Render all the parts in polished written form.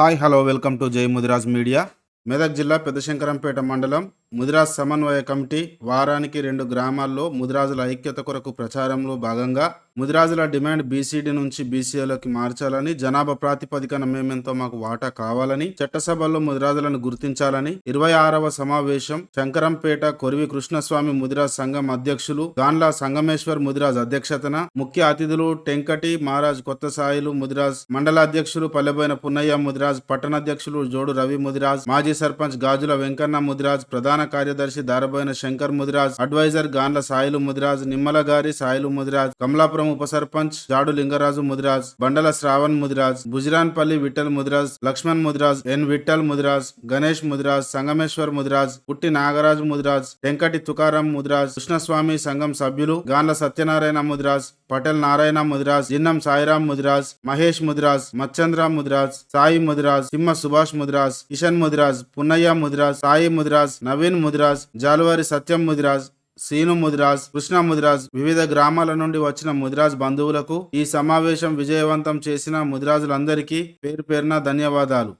Hi hello welcome to జై Mudiraj media. Medak జిల్లా పెద్దశంకరంపేట మండలం ముదిరాజ్ సమన్వయ కమిటీ వారానికి 2 గ్రామాల్లో ముదిరాజుల ఐక్యత కొరకు ప్రచారంలో భాగంగా ముదిరాజుల డిమాండ్ బీసీడీ నుంచి బీసీఏలోకి మార్చాలని, జనాభా ప్రాతిపదికన మేమెంతో మాకు వాటా కావాలని, చట్టసభల్లో ముదిరాజులను గుర్తించాలని 26వ సమావేశం శంకరంపేట కొరివి కృష్ణస్వామి ముదిరాజ్ సంఘం అధ్యక్షులు గాన్లా సంగమేశ్వర్ ముదిరాజ్ అధ్యక్షతన, ముఖ్య అతిథులు టెంకటి మహారాజ్ కొత్త సాయిలు ముదిరాజ్ మండల అధ్యక్షులు పల్లెబోయిన పున్నయ్య ముదిరాజ్, పట్టణాధ్యక్షులు జోడు రవి ముదిరాజ్, మాజీ సర్పంచ్ గాజుల వెంకన్న ముదిరాజ్, ప్రధాన కార్యదర్శి దారబోయిన శంకర్ ముదిరాజ్, అడ్వైజర్ గాన్ల సాయిలు ముదిరాజ్, నిమ్మలగారి సాయిలు ముదిరాజ్, కమలాపురం ఉప సర్పంచ్ జాడు లింగరాజు ముదిరాజ్, బండల శ్రావణ్ ముదిరాజ్, బుజిరాన్పల్లి విఠల్ ముదిరాజ్, లక్ష్మణ్ ముదిరాజ్, ఎన్ విఠల్ ముదిరాజ్, గణేష్ ముదిరాజ్, సంగమేశ్వర్ ముదిరాజ్, పుట్టి నాగరాజు ముదిరాజ్, వెంకటి తుకారం ముదిరాజ్, కృష్ణస్వామి సంఘం సభ్యులు గాన్ల సత్యనారాయణ ముదిరాజ్, పటేల్ నారాయణ ముదిరాజ్, జిన్నం సాయిరాం ముదిరాజ్, మహేష్ ముదిరాజ్, మచ్చంద్ర ముదిరాజ్, సాయి ముదిరాజ్, సింహ సుభాష్ ముదిరాజ్, కిషన్ ముదిరాజ్, పున్నయ్య ముదిరాజ్, సాయి ముదిరాజ్, నవీన్ ముదిరాజ్, జాలువారి సత్యం ముదిరాజ్, సీను ముదిరాజ్, కృష్ణ ముదిరాజ్, వివిధ గ్రామాల నుండి వచ్చిన ముదిరాజ్ బంధువులకు ఈ సమావేశం విజయవంతం చేసిన ముదిరాజులందరికీ పేరు పేరున ధన్యవాదాలు.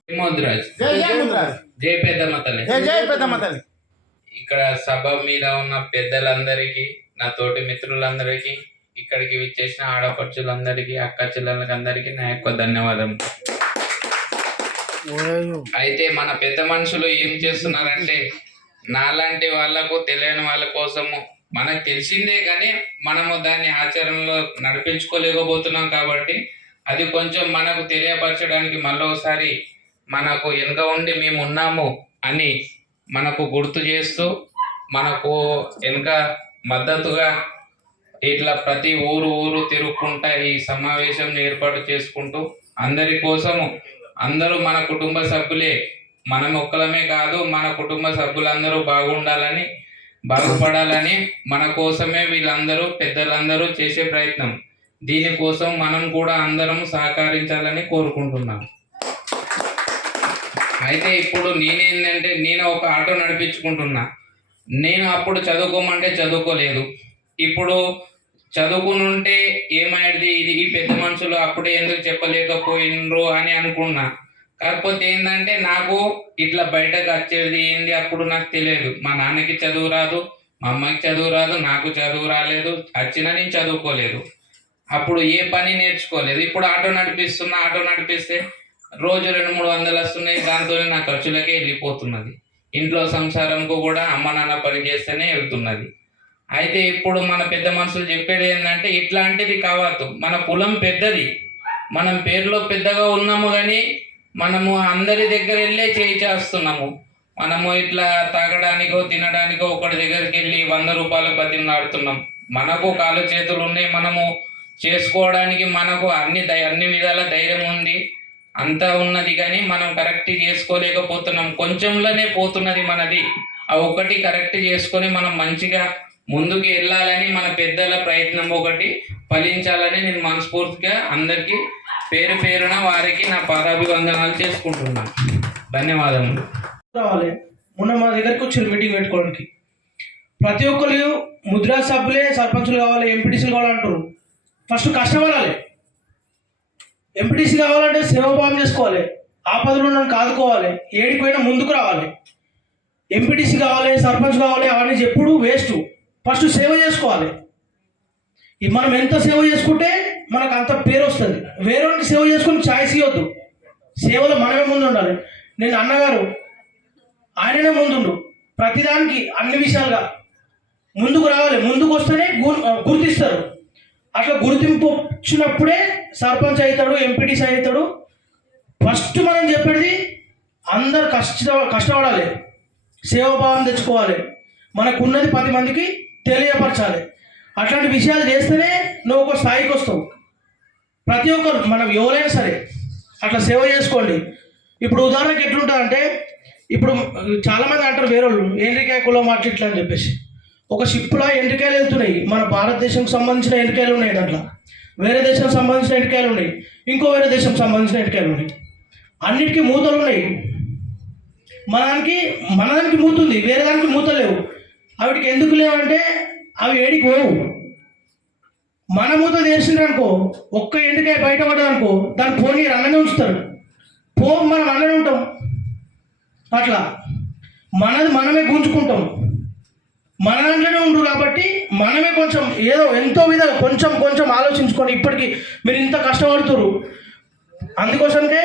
ఇక్కడ సభ మీద ఉన్న పెద్దలందరికీ, నా తోటి మిత్రులందరికీ, ఇక్కడికి విచ్చేసిన ఆడపడుచులందరికీ, అక్క చెల్లెళ్ళకందరికీ నా యొక్క ధన్యవాదం. అయితే మన పెద్ద మనుషులు ఏం చేస్తున్నారంటే, నాలాంటి వాళ్ళకు తెలియని వాళ్ళ కోసము, మనకు తెలిసిందే కానీ మనము దాన్ని ఆచరణలో నడిపించుకోలేకపోతున్నాం కాబట్టి అది కొంచెం మనకు తెలియపరచడానికి మళ్ళొకసారి మనకు వెనుక ఉండి మేము ఉన్నాము అని మనకు గుర్తు చేస్తూ, మనకు వెనుక మద్దతుగా ఇట్లా ప్రతి ఊరు తిరుగుకుంటా ఈ సమావేశం ఏర్పాటు చేసుకుంటూ, అందరి కోసము, అందరూ మన కుటుంబ సభ్యులే, మనం ఒక్కలమే కాదు, మన కుటుంబ సభ్యులందరూ బాగుండాలని, బాగుపడాలని, మన కోసమే వీళ్ళందరూ పెద్దలందరూ చేసే ప్రయత్నం. దీనికోసం మనం కూడా అందరం సహకరించాలని కోరుకుంటున్నాం. అయితే ఇప్పుడు నేనేంటంటే, నేను ఒక ఆటో నడిపించుకుంటున్నా. నేను అప్పుడు చదువుకోమంటే చదువుకోలేదు, ఇప్పుడు చదువుకునుంటే ఏమైంది, ఇది ఈ పెద్ద మనుషులు అప్పుడే ఎందుకు చెప్పలేకపోయినరు అని అనుకున్నా. కాకపోతే ఏంటంటే, నాకు ఇట్లా బయటకు వచ్చేది ఏంది అప్పుడు నాకు తెలియదు. మా నాన్నకి చదువు రాదు, మా అమ్మకి చదువు రాదు, నాకు చదువు రాలేదు, వచ్చినా నేను చదువుకోలేదు, అప్పుడు ఏ పని నేర్చుకోలేదు. ఇప్పుడు ఆటో నడిపిస్తున్నా, ఆటో నడిపిస్తే రోజు 200-300 వస్తున్నాయి, దాంతో నా ఖర్చులకే వెళ్ళిపోతున్నది. ఇంట్లో సంసారంకు కూడా అమ్మ నాన్న పని చేస్తేనే వెళ్తున్నది. అయితే ఇప్పుడు మన పెద్ద మనుషులు చెప్పేది ఏంటంటే, ఇట్లాంటిది కావద్దు, మన కులం పెద్దది, మనం పేరులో పెద్దగా ఉన్నాము కానీ మనము అందరి దగ్గర వెళ్ళే చేస్తున్నాము. మనము ఇట్లా తాగడానికో తినడానికో ఒకటి దగ్గరికి వెళ్ళి 100 రూపాయలు బతిమలాడుతున్నాం. మనకు కాళ్ళు చేతులు ఉన్నాయి, మనము చేసుకోవడానికి మనకు అన్ని విధాల ధైర్యం ఉంది, అంతా ఉన్నది, కానీ మనం కరెక్ట్ చేసుకోలేకపోతున్నాం. కొంచెంలోనే పోతున్నది మనది. ఆ ఒకటి కరెక్ట్ చేసుకొని మనం మంచిగా ముందుకు వెళ్ళాలని, మన పెద్దల ప్రయత్నం ఒకటి ఫలించాలని నేను మనస్ఫూర్తిగా అందరికీ పేరు పేరున వారికి నా పాదాభివందనాలు చేసుకుంటున్నాను. ధన్యవాదములు. రావాలి. మొన్న మా దగ్గరికి వచ్చారు మీటింగ్ పెట్టుకోవడానికి. ప్రతి ఒక్కరు ముద్రా సభ్యులే సర్పంచులు కావాలి, ఎంపీటీసీలు కావాలంటారు. ఫస్ట్ కష్టపడాలి. ఎంపీటీసీ కావాలంటే సేవాభావం చేసుకోవాలి, ఆపదలు నన్ను ఆదుకోవాలి, ఏడిపోయినా ముందుకు రావాలి. ఎంపీటీసీ కావాలి, సర్పంచ్ కావాలి అవన్నీ ఎప్పుడు వేస్ట్. ఫస్ట్ సేవ చేసుకోవాలి. మనం ఎంత సేవ చేసుకుంటే మనకు అంత పేరు వస్తుంది. వేరేవాడికి సేవ చేసుకుని ఛాయిస్ ఇవ్వద్దు. సేవలో మనమే ముందు ఉండాలి. నేను అన్నగారు ఆయననే ముందుండు, ప్రతిదానికి అన్ని విషయాలుగా ముందుకు రావాలి. ముందుకు వస్తేనే గుర్తిస్తారు. అట్లా గుర్తింపు వచ్చినప్పుడే సర్పంచ్ అవుతాడు, ఎంపీటీసీ అవుతాడు. ఫస్ట్ మనం చెప్పేది అందరు కష్టపడాలి, సేవాభావం తెచ్చుకోవాలి, మనకున్నది 10 మందికి తెలియపరచాలి. అట్లాంటి విషయాలు చేస్తేనే నువ్వు ఒక స్థాయికి వస్తావు. ప్రతి ఒక్కరు మనం ఎవరైనా సరే అట్లా సేవ చేసుకోండి. ఇప్పుడు ఉదాహరణకి ఎట్లుంటుందంటే, ఇప్పుడు చాలామంది అంటారు వేరే వాళ్ళు ఎండ్రికాయ కులం అట్లా ఇట్లా అని చెప్పేసి. ఒక షిప్లో ఎండ్రికాయలు వెళ్తున్నాయి, మన భారతదేశంకి సంబంధించిన ఎండ్రికాయలు ఉన్నాయి, దాంట్లో వేరే దేశం సంబంధించిన ఎండ్రికాయలు ఉన్నాయి, ఇంకో వేరే దేశం సంబంధించిన ఎండ్రికాయలు ఉన్నాయి. అన్నిటికీ మూతలు ఉన్నాయి. మనదానికి మూత ఉంది, వేరే దానికి మూతలు లేవు. వాటికి ఎందుకు లేవంటే అవి ఏడికి పోవు. మన మూత తెరిచిండ్రనుకో, ఒక్క ఎండుకాయ బయట పడ్డదనుకో, దాన్ని పోనీ రంగనే ఉంచుతారు. మనం అన్ననే ఉంటాం. అట్లా మనది మనమే గుంజుకుంటాం. మన దాంట్లోనే ఉండరు కాబట్టి మనమే కొంచెం ఏదో ఎంతో విధంగా కొంచెం ఆలోచించుకొని ఇప్పటికీ మీరు ఇంత కష్టపడుతున్నారు. అందుకోసంకే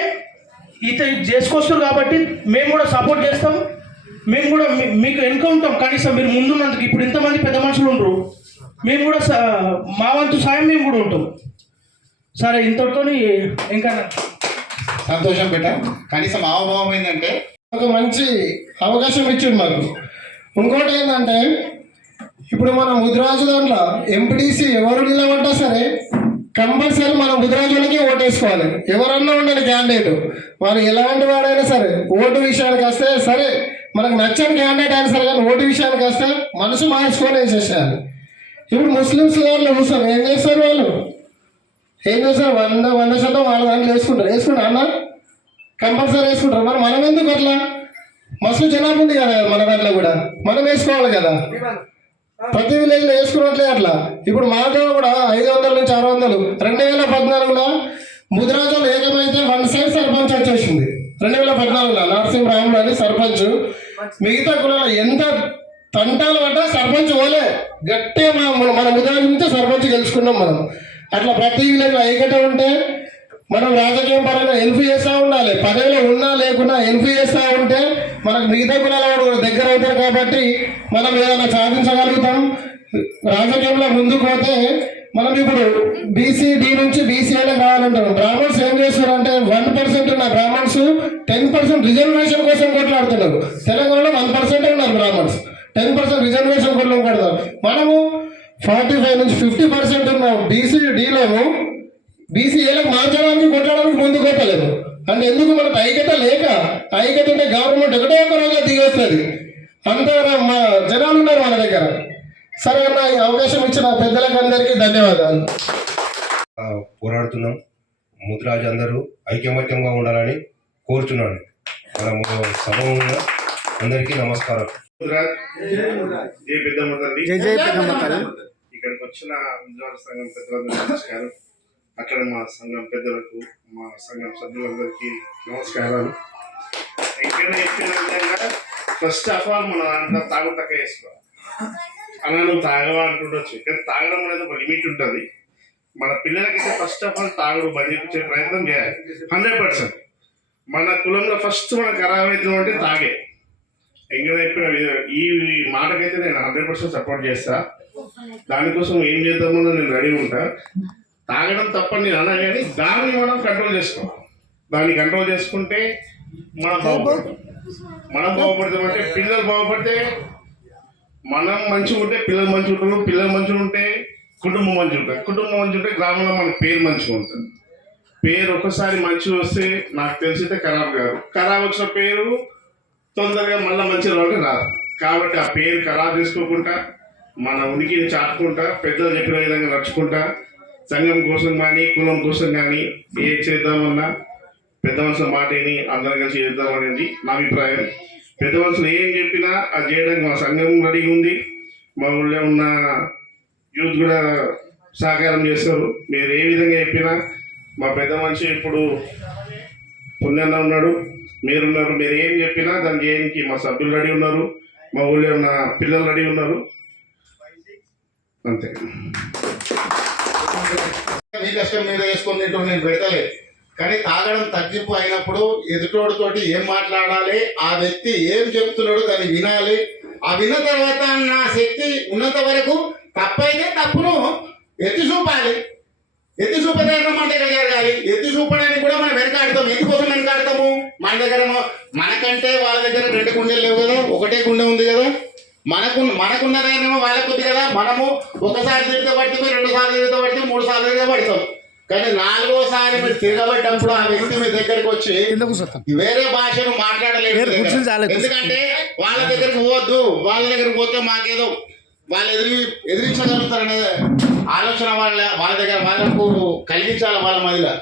ఇది చేసుకొస్తారు కాబట్టి మేము కూడా సపోర్ట్ చేస్తాం. మేము కూడా మీకు వెనుక ఉంటాం. కనీసం మీరు ముందున్నందుకు ఇప్పుడు ఇంతమంది పెద్ద మనుషులు ఉండరు. మేము కూడా మా వంతు సాయం మేము కూడా ఉంటాం. సరే, ఇంతటితో ఇంకా సంతోషం పెట్ట. కనీసం హావభావం ఏంటంటే ఒక మంచి అవకాశం ఇచ్చింది మాకు. ఇంకోటి ఏంటంటే ఇప్పుడు మనం ముదిరాజు దాంట్లో ఎంపీటీసీ ఎవరు నిలబడ్డా సరే కంపల్సరీ మనం ముదిరాజులకి ఓటేసుకోవాలి. ఎవరన్నా ఉండాలి క్యాండిడేట్, వాళ్ళు ఎలాంటి వాడైనా సరే. ఓటు విషయానికి వస్తే సరే మనకు నచ్చని క్యాండిడేట్ అయినా సరే, కానీ ఓటు విషయానికి వస్తే మనసు మార్చుకొని వేసేసేయాలి. ఇప్పుడు ముస్లిమ్స్ దాంట్లో చూస్తాం, ఏం చేస్తారు వాళ్ళు? ఏం చేస్తారు? 100% వాళ్ళ దాంట్లో వేసుకుంటారు అన్న, కంపల్సరీ వేసుకుంటారు. మరి మనం ఎందుకు అట్లా? మస్తు జనాభా ఉంది కదా మన దాంట్లో కూడా, మనం వేసుకోవాలి కదా. ప్రతి విలేజ్లో వేసుకున్నట్లే అట్లా. ఇప్పుడు మాతో కూడా 500 నుంచి 600 2014లో ముదిరాజులు ఏకమైతే 1 సైడ్ సర్పంచ్ వచ్చేసింది. 2014లో నరసింహరాములు అని సర్పంచ్. మిగతా కులాలు ఎంత తంటాలు పడ్డా సర్పంచ్ పోలే. గట్టిగా మన ముదిరాజు నుంచి సర్పంచ్ గెలుచుకున్నాం మనం. అట్లా ప్రతి విలేజ్లో ఐక్యత ఉంటే మనం రాజకీయం పరంగా హెల్ప్ చేస్తూ ఉండాలి. పదవిలో ఉన్నా లేకున్నా హెల్ప్ చేస్తూ ఉంటే మనకు మిగతా కులాల వాడు దగ్గర అవుతారు కాబట్టి మనం ఏదైనా సాధించగలుగుతాం. రాజకీయంలో ముందుకు పోతే మనం ఇప్పుడు బీసీడీ నుంచి బీసీఏలో కావాలంటాం. బ్రాహ్మణ్స్ ఏం చేస్తున్నారంటే 1% ఉన్న బ్రాహ్మణ్స్ 10% రిజర్వేషన్ కోసం కొట్లాడుతున్నారు. తెలంగాణలో 1% ఉన్నారు బ్రాహ్మణ్స్, 10% రిజర్వేషన్ కోసం కొడతారు. మనము 45 నుంచి 50% ఉన్న బీసీడీలో బీసీఏలకు మార్చడానికి కొట్టడానికి ముందుకు పోతలేదు. అంటే ఎందుకు? మనకు ఐక్యత లేక. ఐక్యత ఉంటే గవర్నమెంట్ ఒకటే ఒక రోజులో దిగొస్తుంది. అంత మా జనాలు ఉన్నారు మన దగ్గర. సరే అన్న, ఈ అవకాశం ఇచ్చిన పెద్దలకు అందరికీ ధన్యవాదాలు. పోరాడుతున్నాం. ముదిరాజు అందరూ ఐకమత్యంగా ఉండాలని కోరుతున్నాను. మన సమూహంగా అందరికీ నమస్కారం. ఇక్కడికి వచ్చిన ముదిరాజు సంఘం పెద్దలందరూ నమస్కారం. అక్కడ మా సంఘం పెద్దలకు, మా సంఘం సభ్యులందరికీ నమస్కారాలు. ఇక్కడ చెప్పిన విధంగా ఫస్ట్ ఆఫ్ ఆల్ మన అంతా తాగుతక్క వేసుకోవాలి. అలా నువ్వు తాగవా అంటుండొచ్చు, కానీ తాగడం అనేది ఒక లిమిట్ ఉంటుంది. మన పిల్లలకైతే ఫస్ట్ ఆఫ్ ఆల్ తాగుడు బంద్ చేయించే ప్రయత్నం చేయాలి 100%. మన కులంలో ఫస్ట్ మన ఖరాబ్ అవుతుంది అంటే తాగే. ఇంకా చెప్పిన ఈ మాటకైతే నేను 100% సపోర్ట్ చేస్తా. దానికోసం ఏం చేద్దామో నేను రెడీ ఉంటా. తాగడం తప్పని నేను అన్నా, కానీ దాన్ని మనం కంట్రోల్ చేసుకోవాలి. దాన్ని కంట్రోల్ చేసుకుంటే మనం బాగుపడతాం. మనం బాగుపడతామంటే పిల్లలు బాగుపడితే మనం మంచిగా ఉంటే పిల్లలు మంచిగా ఉంటారు. పిల్లలు మంచిగా ఉంటే కుటుంబం మంచిగా ఉంటుంది. కుటుంబం మంచిగా ఉంటే గ్రామంలో మన పేరు మంచిగా ఉంటుంది. పేరు ఒకసారి మంచిగా వస్తే నాకు తెలిసితే ఖరాబ్ కాదు. ఖరాబ్ వచ్చిన పేరు తొందరగా మళ్ళీ మంచి రోజులు రాదు. కాబట్టి ఆ పేరు ఖరాబ్ చేసుకోకుండా మన ఉనికిని చాటుకుంటా, పెద్దలు చెప్పిన విధంగా నడుచుకుంటా, సంఘం కోసం కానీ కులం కోసం కానీ ఏ చేద్దామన్నా పెద్ద మనుషుల మాటని అందరం కలిసి చేద్దామనేది నా అభిప్రాయం. పెద్ద మనుషులు ఏం చెప్పినా అది చేయడానికి మా సంఘం రెడీగా ఉంది. మా ఊళ్ళో ఉన్న యూత్ కూడా సహకారం చేస్తారు. మీరు ఏ విధంగా చెప్పినా మా పెద్ద మనిషి ఇప్పుడు పుణ్యాన్న ఉన్నాడు, మీరున్నారు. మీరు ఏం చెప్పినా దాన్ని చేయడానికి మా సభ్యులు రెడీ ఉన్నారు, మా ఊళ్ళో ఉన్న పిల్లలు రెడీ ఉన్నారు. అంతే. మీ కష్టం మీద వేసుకొని తింటూ నేను పెడతలే, కానీ తాగడం తగ్గింపు అయినప్పుడు ఎదుటోడితోటి ఏం మాట్లాడాలి, ఆ వ్యక్తి ఏం చెప్తున్నాడు దాన్ని వినాలి. ఆ విన్న తర్వాత నా శక్తి ఉన్నంత వరకు తప్పైతే తప్పును ఎత్తి చూపాలి. ఎత్తి చూపడానికి మన దగ్గర జరగాలి. ఎత్తి చూపడానికి కూడా మనం వెనకాడతాం. ఎందుకోసం వెనకాడతాము? మన దగ్గర మనకంటే వాళ్ళ దగ్గర 2 గుండెలు లేవు కదా, ఒకటే గుండె ఉంది కదా. మనకున్నదేమో వాళ్ళకు ఉంది కదా. మనము ఒకసారి తిరిగితే పడితే, 2 సార్లు తిరిగితే పడితే, 3 సార్లు తిరిగితే పడతాం. కానీ 4వసారి మీరు తిరగబడ్డప్పుడు ఆ వ్యక్తి మీ దగ్గరికి వచ్చి వేరే భాషను మాట్లాడలేదు. ఎందుకంటే వాళ్ళ దగ్గరికి పోవద్దు, వాళ్ళ దగ్గరికి పోతే మాకేదో వాళ్ళు ఎదిరించగలుగుతారనే ఆలోచన వాళ్ళ దగ్గర వాళ్ళకు కలిగించాలి వాళ్ళ మధ్యలో.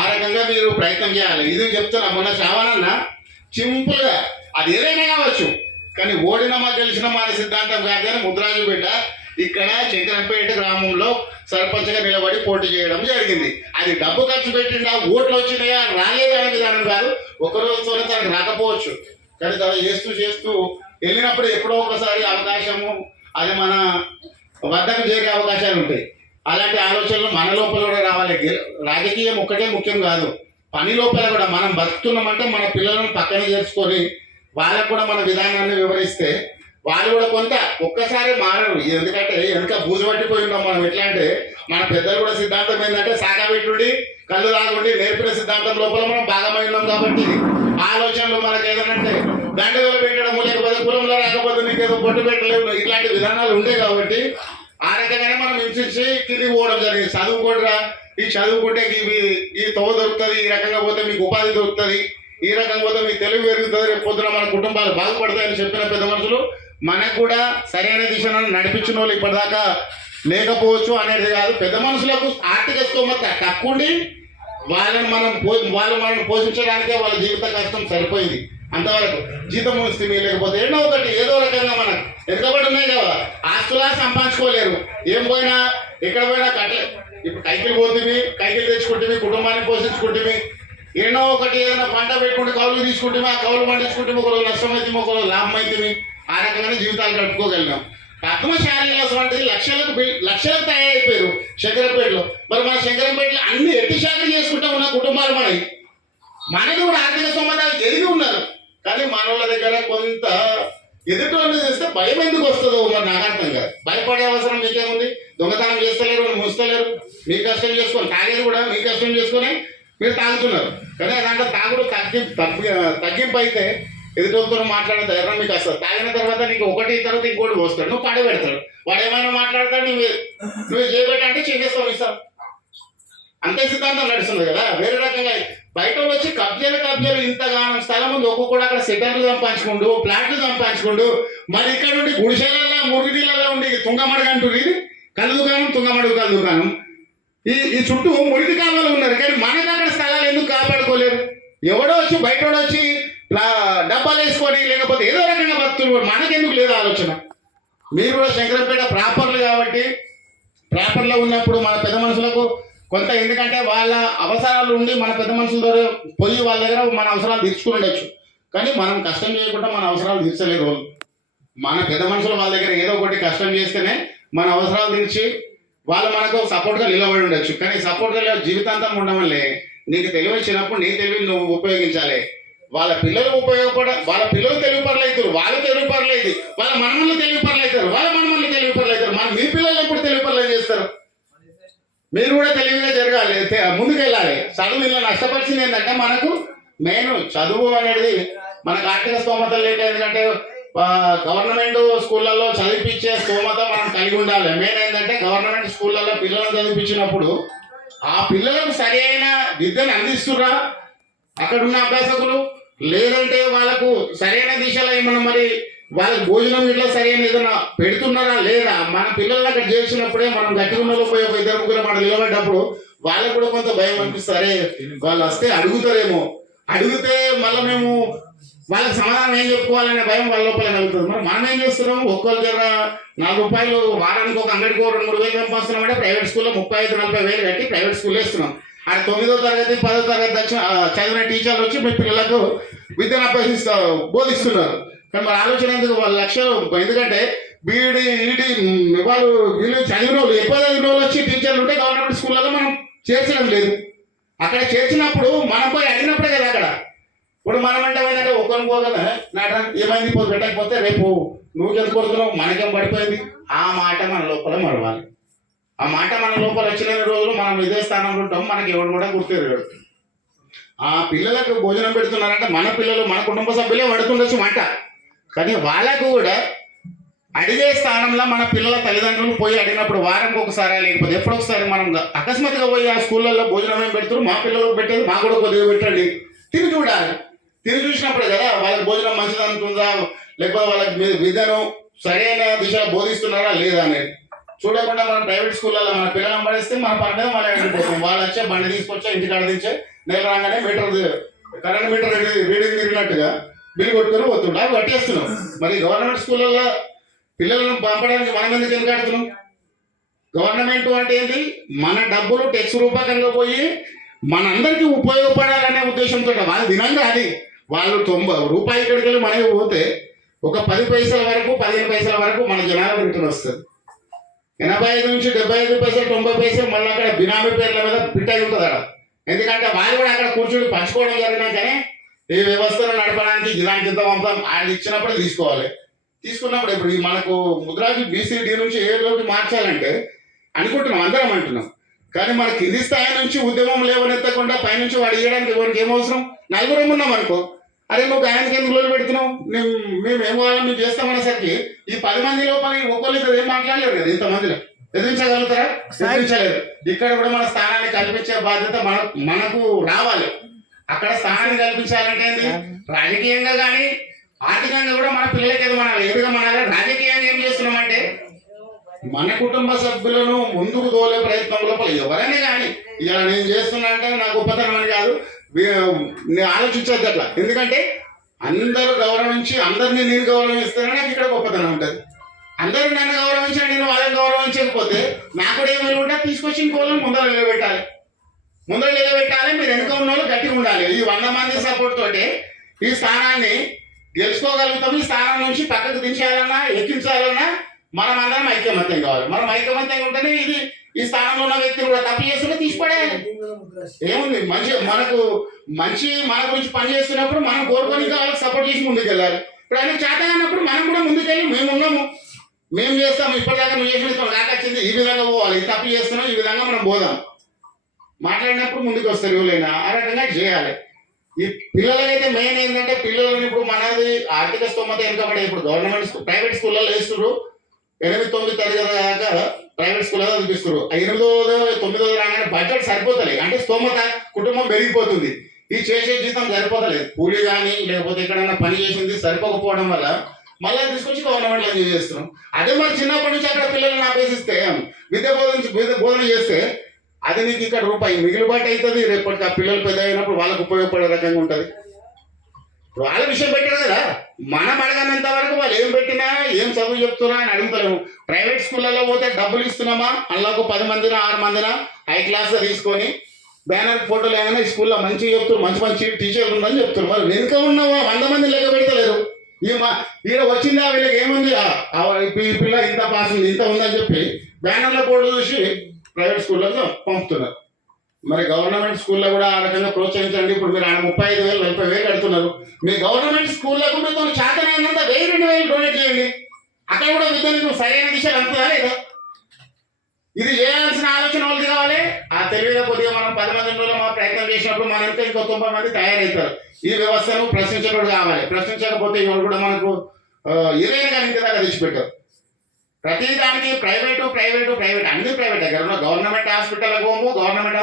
ఆ రకంగా మీరు ప్రయత్నం చేయాలి. ఇది చెప్తున్నా. మొన్న చావానన్నా సింపుల్గా అది ఏదైనా కావచ్చు, కానీ ఓడినమా గెలిచినమా అనే సిద్ధాంతం కాదు. కానీ ముద్రాజు బిడ్డ ఇక్కడ శంకరంపేట గ్రామంలో సర్పంచ్గా నిలబడి పోటీ చేయడం జరిగింది. అది డబ్బు ఖర్చు పెట్టిందా, ఓట్లు వచ్చినాయా రాలేదా అనే విధానం కాదు. ఒకరోజుతోనే తనకు రాకపోవచ్చు, కానీ తను చేస్తూ చేస్తూ వెళ్ళినప్పుడు ఎప్పుడో ఒకసారి అవకాశము అది మన వద్దకు చేరే అవకాశాలు ఉంటాయి. అలాంటి ఆలోచనలు మన లోపల కూడా రావాలి. రాజకీయం ఒక్కటే ముఖ్యం కాదు, పని లోపల కూడా మనం బతుకుతున్నామంటే మన పిల్లలను పక్కన చేర్చుకొని వాళ్ళకు కూడా మన విధానాన్ని వివరిస్తే వాళ్ళు కూడా కొంత ఒక్కసారి మారరు. ఎందుకంటే వెనక బూజు పట్టిపోయి ఉన్నాం మనం. ఎట్లా అంటే మన పెద్దలు కూడా సిద్ధాంతం ఏంటంటే సాగబెట్టుండి కళ్ళు తాగుండి నేర్పిన సిద్ధాంతం లోపల మనం భాగమై ఉన్నాం. కాబట్టి ఆలోచనలు మనకు ఏదనంటే దండగలు పెట్టడము, లేకపోతే కులంలో రాకపోతే నీకేదో బొట్టు పెట్టలేవు, ఇట్లాంటి విధానాలు ఉంటాయి. కాబట్టి ఆ రకంగానే మనం హింసించి కిందికి పోవడం జరిగింది. చదువుకోడరా, ఈ చదువుకుంటే ఈ తోవ దొరుకుతుంది, ఈ రకంగా పోతే మీకు ఉపాధి దొరుకుతుంది, ఈ రకంగా పోతే మీకు తెలివి పెరుగుతుంది, రేపు పొద్దున మన కుటుంబాలు బాగుపడతాయని చెప్పిన పెద్ద మనుషులు మనకు కూడా సరైన దిశను నడిపించిన వాళ్ళు ఇప్పటిదాకా లేకపోవచ్చు అనేది కాదు. పెద్ద మనుషులకు ఆర్థిక స్తోమత తక్కువ ఉండి వాళ్ళు మనం పోషించడానికే వాళ్ళ జీవిత కష్టం సరిపోయింది. అంతవరకు జీతం వస్తుంది, లేకపోతే ఏదో ఒకటి ఏదో రకంగా మనకు వెనుకబడి ఉన్నాయి కదా. ఆస్తులా సంపాదించుకోలేరు, ఏం పోయినా ఎక్కడ పోయినా కట్లే. ఇప్పుడు కైకిలు పోతుంది, కైకిలు తెచ్చుకుంటుంది, కుటుంబాన్ని పోషించుకుంటుంది, ఎన్నో ఒకటి ఏదైనా పంట పెట్టుకుంటే కౌలు తీసుకుంటే ఆ కౌలు పండించుకుంటే ఒకరోజు నష్టమైతే ఒకరోజు లాభం అయితే ఆ రకంగానే జీవితాలు గడుపుకోగలిగాం. పద్మశాలీల వంటిది లక్షలకు తయారైపోయారు శంకరంపేటలో. మరి మన శంకరంపేటలో అన్ని ఎట్టి శాఖలు చేసుకుంటూ ఉన్న కుటుంబాలు మనది కూడా ఆర్థిక సంబంధాలు ఎదిగి ఉన్నారు. కానీ మనోళ్ళ దగ్గర కొంత ఎదుటి చేస్తే భయం ఎందుకు వస్తుందో మరి నాకు అర్థం కాదు. భయపడే అవసరం మీకేముంది? దొంగతనం చేస్తలేరు, ముస్తలేరు, మీ కష్టం చేసుకొని తాగేది కూడా మీ కష్టం చేసుకొని మీరు తాగుతున్నారు. కానీ దాంట్లో తాగుడు తగ్గింపు అయితే ఎదుటితో మాట్లాడే ధైర్యం మీకు వస్తుంది. తాగిన తర్వాత నీకు ఒకటి తర్వాత ఇంకోటి పోస్తాడు, నువ్వు పడ పెడతాడు, వాడు ఏమైనా మాట్లాడతాడు, నువ్వు చేయబెట్టంటే చేసేస్తావు, ఇస్తావు. అంతే సిద్ధాంతం నడుస్తుంది కదా. వేరే రకంగా బయట వచ్చి కబ్జాలు ఇంతగానం స్థలం ఉంది, ఒక్కొక్కడు అక్కడ సెటర్లు సంపాదించుకుంటూ ప్లాట్లు సంపాదించుకుంటూ మరి ఇక్కడ నుండి గుడిసెలలో మురుగునీళ్ళలో ఉండి తుంగమడుగు అంటుంది. ఇది కళ్ళు దుకాణం, తుంగమడుగు కళ్ళు దుకాణం. ఈ చుట్టూ మురికి కాలువలు ఉన్నారు, కానీ మనకు అక్కడ స్థలాలు ఎందుకు కాపాడుకోలేరు? ఎవడో వచ్చి బయట వచ్చి డబ్బాలు వేసుకొని లేకపోతే ఏదో రకంగా బతుకులు, మనకెందుకు లేదు ఆలోచన? మీరు కూడా శంకరంపేట ప్రాపర్లు కాబట్టి ప్రాపర్లో ఉన్నప్పుడు మన పెద్ద మనుషులకు కొంత, ఎందుకంటే వాళ్ళ అవసరాలు ఉండి మన పెద్ద మనుషుల ద్వారా పోయి వాళ్ళ దగ్గర మన అవసరాలు తీర్చుకుని ఉండొచ్చు. కానీ మనం కష్టం చేయకుండా మన అవసరాలు తీర్చలేరు వాళ్ళు. మన పెద్ద మనుషులు వాళ్ళ దగ్గర ఏదో ఒకటి కష్టం చేస్తేనే మన అవసరాలు తీర్చి వాళ్ళు మనకు సపోర్ట్గా నిలబడి ఉండొచ్చు. కానీ సపోర్ట్గా జీవితాంతం ఉండమల్లే నీకు తెలివి ఇచ్చినప్పుడు నీ తెలివిని నువ్వు ఉపయోగించాలి. వాళ్ళ పిల్లలు వాళ్ళ పిల్లలు తెలివి పర్లేదు, వాళ్ళు తెలివి పర్లేదు, వాళ్ళ మనమల్ని తెలివి పర్లేదు, వాళ్ళ మనమల్ని తెలివి పర్లేదు. మీ పిల్లలు ఎప్పుడు తెలివి పర్లేదు చేస్తారు? మీరు కూడా తెలివిగా జరగాలి, ముందుకెళ్ళాలి. చదువు ఇలా నష్టపరిచింది ఏంటంటే మనకు మెయిన్ చదువు అనేది మనకు ఆర్థిక స్తోమత లేక, ఎందుకంటే గవర్నమెంట్ స్కూళ్ళల్లో చదివించే స్తోమత మనం కలిగి ఉండాలి. మెయిన్ ఏంటంటే గవర్నమెంట్ స్కూళ్ళల్లో పిల్లలను చదివించినప్పుడు ఆ పిల్లలకు సరి అయిన విద్యను అందిస్తున్నా అక్కడ ఉన్న అభ్యాసకులు, లేదంటే వాళ్ళకు సరైన దిశలో ఏమన్నా మరి వాళ్ళకి భోజనం ఇట్లా సరైన ఏదైనా పెడుతున్నారా లేదా? మన పిల్లలు అక్కడ చేసినప్పుడే మనం గట్టి ఉన్నలో పోయి ఒక ఇద్దరు ముగ్గురు మనం నిలబడ్డప్పుడు వాళ్ళకు కూడా కొంత భయం అనిపిస్తారే, వాళ్ళు వస్తే అడుగుతారేమో, అడిగితే మళ్ళీ మేము వాళ్ళకి సమాధానం ఏం చెప్పుకోవాలనే భయం వాళ్ళ లోపల కలుగుతుంది. మరి మనం ఏం చేస్తున్నాం? ఒక్కరి దగ్గర 4 రూపాయలు వారానికి ఒక అంగడికి 2-3 వేలు సంపాదిస్తున్నాం అంటే ప్రైవేట్ స్కూల్లో 35-40 వేలు కట్టి ప్రైవేట్ స్కూల్లో ఇస్తున్నాం. అక్కడ 9వ తరగతి 10వ తరగతి చదివిన టీచర్లు వచ్చి మీ పిల్లలకు విద్యను బోధిస్తున్నారు. కానీ మన ఆలోచన ఎందుకు? వాళ్ళ లక్ష్యం ఎందుకంటే బీఈడి ఈడి వీళ్ళు చదివిన వాళ్ళు, ఎక్కువ చదివిన వాళ్ళు వచ్చి టీచర్లు ఉంటే గవర్నమెంట్ స్కూళ్ళలో మనం చేర్చడం లేదు. అక్కడ చేర్చినప్పుడు మనం పోయి అడిగినప్పుడే కదా అక్కడ. ఇప్పుడు మనం అంటే ఏంటంటే ఒక్కరిని పోగల నాట ఏమైంది పోదు పెట్టకపోతే రేపు నువ్వు చదువుకోతున్నావు మనకేం పడిపోయింది, ఆ మాట మన లోపల మరవాలి. ఆ మాట మన లోపల వచ్చిన రోజులు మనం ఇదే స్థానంలో ఉంటాం, మనకి ఎవరు కూడా గుర్తెరగడు. ఆ పిల్లలకు భోజనం పెడుతున్నారంటే మన పిల్లలు మన కుటుంబ సభ్యులే పడుతుండొచ్చు మాట, కానీ వాళ్ళకు కూడా అడిగే స్థానంలో మన పిల్లల తల్లిదండ్రులు పోయి అడిగినప్పుడు వారానికి ఒకసారి లేకపోతే ఎప్పుడొకసారి మనం అకస్మాత్తుగా పోయి ఆ స్కూళ్ళల్లో భోజనం ఏం పెడుతున్నారు, మా పిల్లలకు పెట్టేది మా కూడా కొద్దిగా పెట్టండి, తిరిగి చూడాలి. తిరిగి చూసినప్పుడే కదా వాళ్ళకి భోజనం మంచిది అనుకుందా, లేకపోతే వాళ్ళకి విద్యను సరైన దిశలో బోధిస్తున్నారా లేదా అనేది. చూడకుండా మనం ప్రైవేట్ స్కూళ్ళల్లో మన పిల్లలను పడేస్తే మన పని మీద మనం వెళ్ళిపోతాం. వాళ్ళు వచ్చే బండి తీసుకొచ్చా ఇంటికి అడిగించే నెల రాగానే కరెంట్ మీటర్ రీడింగ్ తిరిగినట్టుగా బిల్లు కొట్టుకొని పోతుండే అవి కట్టేస్తున్నాం. మరి గవర్నమెంట్ స్కూళ్ళల్లో పిల్లలను పంపడానికి మనం ఎందుకు వెనకాడుతున్నాం? గవర్నమెంట్ అంటే ఏంటి? మన డబ్బులు టెక్స్ రూపకంగా పోయి మనందరికీ ఉపయోగపడాలనే ఉద్దేశంతో వాళ్ళు దినంగా అది వాళ్ళు 90 రూపాయి ఇక్కడికి వెళ్ళి మనకి పోతే ఒక 10 పైసల వరకు 15 పైసల వరకు మన జనాలకు రిటర్న్ వస్తుంది. 85 నుంచి 75 పైసలు 90 పైసలు మళ్ళీ అక్కడ బినామీ పేర్ల మీద పిట్ అయి ఉంటుంది అక్కడ. ఎందుకంటే వాళ్ళు కూడా అక్కడ కూర్చొని పంచుకోవడం జరిగినాకనే ఈ వ్యవస్థను నడపడానికి ఇలాంటి ఇంత పంపం వాళ్ళు ఇచ్చినప్పుడు తీసుకోవాలి. తీసుకున్నప్పుడు ఇప్పుడు ఈ మనకు ముద్రాకి బీసీడీ నుంచి ఏలోకి మార్చాలంటే అనుకుంటున్నాం, అందరం అంటున్నాం. కానీ మన కింది స్థాయి నుంచి ఉద్యమం లేవనెత్తకుండా పైనుంచి వాడు ఇవ్వడానికి ఎవరికి ఏమవసరం? నలుగురం ఉన్నాం అనుకో, అరే నువ్వు ఆయనకి ఎందుకు రోజులు పెడుతున్నావు, మేము ఏం కావాలో మేము చేస్తామనేసరికి ఈ 10 మంది లోపల ఒక్కళ్ళు ఇద్దరు ఏం మాట్లాడలేరు కదా. ఇంతమందిలో ఎదిరించగలుగుతారా? ఎదిరించలేరు. ఇక్కడ కూడా మన స్థానాన్ని కల్పించే బాధ్యత మనకు రావాలి. అక్కడ స్థానాన్ని కల్పించాలంటే ఏంటి? రాజకీయంగా కానీ ఆర్థికంగా కూడా మన పిల్లలకి ఎదగమనాలి. ఎదగమనాలి. రాజకీయంగా ఏం చేస్తున్నామంటే మన కుటుంబ సభ్యులను ముందుకు తోలే ప్రయత్నం లోపల ఎవరైనా కానీ ఇలా నేను చేస్తున్నా అంటే నా గొప్పతనం అని కాదు, నేను ఆలోచించద్దు అట్లా. ఎందుకంటే అందరూ గౌరవించి అందరినీ నేను గౌరవిస్తానని నాకు ఇక్కడ గొప్పతనం ఉంటుంది. అందరూ నన్ను గౌరవించి నేను వాళ్ళని గౌరవించకపోతే నాకు కూడా ఏం విలువ తీసుకొచ్చి ఇంకోళ్ళని ముందర నిలబెట్టాలి. మీరు వెనుక ఉన్న వాళ్ళు గట్టిగా ఉండాలి. ఈ 100 మంది సపోర్ట్ తోటి ఈ స్థానాన్ని గెలుచుకోగలుగుతాం. ఈ స్థానం నుంచి పక్కకు దించాలన్నా ఎక్కించాలన్నా మనం అందరం ఐక్యమత్యం కావాలి. మనం ఐక్యమత్యంగా ఉంటేనే ఇది ఈ స్థానంలో ఉన్న వ్యక్తిని కూడా తప్పు చేస్తుంటే తీసిపడేయాలి. ఏముంది, మంచి మన గురించి పని చేస్తున్నప్పుడు మనం కోరుకొని వాళ్ళకి సపోర్ట్ చేసి ముందుకు వెళ్ళాలి. ఇప్పుడు ఆయన చేత అన్నప్పుడు మనం కూడా ముందుకెళ్ళి మేము ఉన్నాము, మేము చేస్తాము, ఇప్పటిదాకా నువ్వు చేసిన కాకొచ్చింది, ఈ విధంగా పోవాలి, ఈ తప్పు చేస్తున్నాం, ఈ విధంగా మనం పోదాం మాట్లాడినప్పుడు ముందుకు వస్తారు ఎవరైనా. ఆ రకంగా చేయాలి. ఈ పిల్లలకైతే మెయిన్ ఏంటంటే పిల్లలని ఇప్పుడు మనది ఆర్థిక స్తోమత వెనుకబడే ఇప్పుడు గవర్నమెంట్ ప్రైవేట్ స్కూళ్ళలో వేస్తున్నారు. 8-9 తరగతి దాకా ప్రైవేట్ స్కూల్లో చదివిస్తారు. 8వ 9వ రాగానే బడ్జెట్ సరిపోతలేదు. అంటే స్తోమత కుటుంబం పెరిగిపోతుంది. ఈ చేసే జీతం సరిపోతలేదు. కూలీ కానీ లేకపోతే ఎక్కడైనా పని చేసింది సరిపోకపోవడం వల్ల మళ్ళీ తీసుకొచ్చి గవర్నమెంట్లో ఎంజాయ్ చేస్తున్నాం. అదే మరి చిన్నప్పటి నుంచి అక్కడ పిల్లల్ని ఆపేసిస్తే బోధన చేస్తే అది నీకు ఇక్కడ రూపాయి మిగిలిబాటు అవుతుంది. రేపటికి ఆ పిల్లలు పెద్ద అయినప్పుడు వాళ్ళకు ఉపయోగపడే రకంగా ఉంటుంది. ఇప్పుడు వాళ్ళ విషయం పెట్టారు కదా, మనం అడగనంత వరకు వాళ్ళు ఏం పెట్టినా ఏం చదువు చెప్తున్నా అని అడుగుతారు. ప్రైవేట్ స్కూళ్ళలో పోతే డబ్బులు ఇస్తున్నామా, అందులో 10 మందినా 6 మందినా హై క్లాస్లో తీసుకొని బ్యానర్ ఫోటోలు ఏమైనా ఈ స్కూల్లో మంచిగా చెప్తారు, మంచి టీచర్లు ఉందని చెప్తారు. మరి వెనుక ఉన్న 100 మంది లెక్క పెడతలేరు. ఈడ వచ్చిందా వీళ్ళకి ఏముంది, ఈ పిల్ల ఇంత పాస్ ఉంది ఇంత ఉందని చెప్పి బ్యానర్ల బోర్డు చూసి ప్రైవేట్ స్కూళ్ళలో పంపుతున్నారు. మరి గవర్నమెంట్ స్కూల్లో కూడా ఆ రకంగా ప్రోత్సహించండి. ఇప్పుడు మీరు 35,000 40,000 కడుతున్నారు. మీ గవర్నమెంట్ స్కూళ్ళకు మీతో చేతనైనంత 1,000-2,000 డొనేట్ చేయండి. అక్కడ కూడా విద్యను సరైన దిశలు అందుతుందా లేదా? ఇది చేయాల్సిన ఆలోచన వాళ్ళది కావాలి. ఆ తెలివిగా కొద్దిగా మనం 10 మంది ప్రయత్నం చేసినప్పుడు మనంతా ఇంకో 90 మంది తయారవుతారు. ఈ వ్యవస్థను ప్రశ్నించేటోడు కావాలి. ప్రశ్నించకపోతే ఇవాళ కూడా మనకు ఏదైనా కానీ ఇంటి దాకా తెచ్చిపెట్టారు. ప్రతి దానికి ప్రైవేటు అన్ని ప్రైవేట్. గవర్నమెంట్ హాస్పిటల్ పోము, గవర్నమెంట్